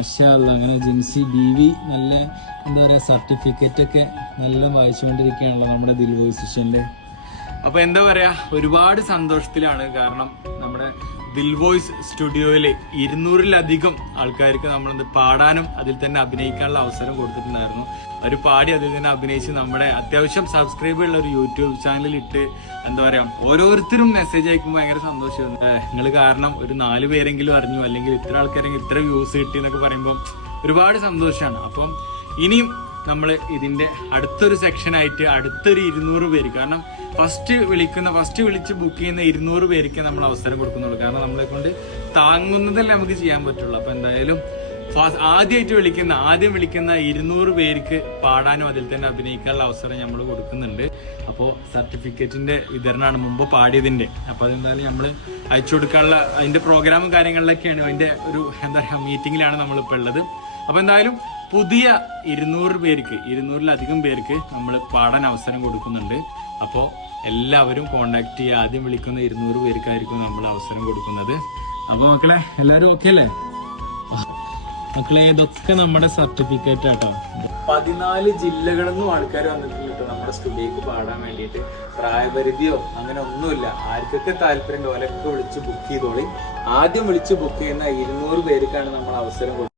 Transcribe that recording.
മാഷാല്ല അങ്ങനെ Jincy B V നല്ല എന്താ പറയുക സർട്ടിഫിക്കറ്റ് ഒക്കെ നല്ല വായിച്ചുകൊണ്ടിരിക്കുകയാണല്ലോ നമ്മുടെ ദിൽ വോയിസിന്റെ അപ്പോൾ എന്താ പറയുക ഒരുപാട് സന്തോഷത്തിലാണ് കാരണം ദിൽ വോയിസ് സ്റ്റുഡിയോയിലെ ഇരുന്നൂറിലധികം ആൾക്കാർക്ക് നമ്മളത് പാടാനും അതിൽ തന്നെ അഭിനയിക്കാനുള്ള അവസരം കൊടുത്തിട്ടുണ്ടായിരുന്നു. ഒരു പാടി അതിൽ തന്നെ അഭിനയിച്ച് നമ്മുടെ അത്യാവശ്യം സബ്സ്ക്രൈബ് ഉള്ള ഒരു യൂട്യൂബ് ചാനലിൽ ഇട്ട് എന്താ പറയാ ഓരോരുത്തരും മെസ്സേജ് അയക്കുമ്പോൾ ഭയങ്കര സന്തോഷമാണ് നിങ്ങൾ കാരണം ഒരു നാല് പേരെങ്കിലും അറിഞ്ഞു അല്ലെങ്കിൽ ഇത്ര ആൾക്കാരെങ്കിലും ഇത്ര വ്യൂസ് കിട്ടി എന്നൊക്കെ പറയുമ്പോൾ ഒരുപാട് സന്തോഷമാണ്. അപ്പം ഇനിയും നമ്മൾ ഇതിന്റെ അടുത്തൊരു സെക്ഷനായിട്ട് അടുത്തൊരു ഇരുന്നൂറ് പേർക്ക് കാരണം ഫസ്റ്റ് വിളിക്കുന്ന ഫസ്റ്റ് വിളിച്ച് ബുക്ക് ചെയ്യുന്ന ഇരുന്നൂറ് പേർക്ക് നമ്മൾ അവസരം കൊടുക്കുന്നുള്ളൂ. കാരണം നമ്മളെ കൊണ്ട് താങ്ങുന്നതല്ലേ നമുക്ക് ചെയ്യാൻ പറ്റുള്ളൂ. അപ്പോൾ എന്തായാലും ആദ്യമായിട്ട് വിളിക്കുന്ന ആദ്യം വിളിക്കുന്ന ഇരുന്നൂറ് പേർക്ക് പാടാനും അതിൽ തന്നെ അഭിനയിക്കാനുള്ള അവസരം നമ്മൾ കൊടുക്കുന്നുണ്ട്. അപ്പോൾ സർട്ടിഫിക്കറ്റിന്റെ വിതരണമാണ് മുമ്പ് പാടിയതിന്റെ. അപ്പോൾ അതെന്തായാലും നമ്മൾ അയച്ചു കൊടുക്കാനുള്ള അതിന്റെ പ്രോഗ്രാമും കാര്യങ്ങളിലൊക്കെയാണ്. അതിന്റെ ഒരു എന്താ പറയുക മീറ്റിംഗിലാണ് നമ്മളിപ്പോൾ ഉള്ളത്. അപ്പോൾ എന്തായാലും പുതിയ ഇരുന്നൂറ് പേർക്ക് ഇരുന്നൂറിലധികം പേർക്ക് നമ്മൾ പാടാൻ അവസരം കൊടുക്കുന്നുണ്ട്. അപ്പോൾ എല്ലാവരും കോണ്ടാക്ട് ചെയ്യുക. ആദ്യം വിളിക്കുന്ന ഇരുന്നൂറ് പേർക്കായിരിക്കും നമ്മൾ അവസരം കൊടുക്കുന്നത്. അപ്പോൾ മക്കളെ എല്ലാവരും ഓക്കെ അല്ലേ? മക്കളെ ഇതൊക്കെ നമ്മുടെ സർട്ടിഫിക്കറ്റ് ആട്ടോ. പതിനാല് ജില്ലകളിൽ നിന്നും ആൾക്കാർ വന്നിട്ടുണ്ട് നമ്മുടെ സ്റ്റുഡിയോക്ക് പാടാൻ വേണ്ടിയിട്ട്. പ്രായപരിധിയോ അങ്ങനെ ഒന്നുമില്ല. ആർക്കൊക്കെ താല്പര്യം ഓലൊക്കെ വിളിച്ച് ബുക്ക് ചെയ്തോളി. ആദ്യം വിളിച്ച് ബുക്ക് ചെയ്യുന്ന ഇരുന്നൂറ് പേർക്കാണ് നമ്മൾ അവസരം കൊടുക്കുന്നത്.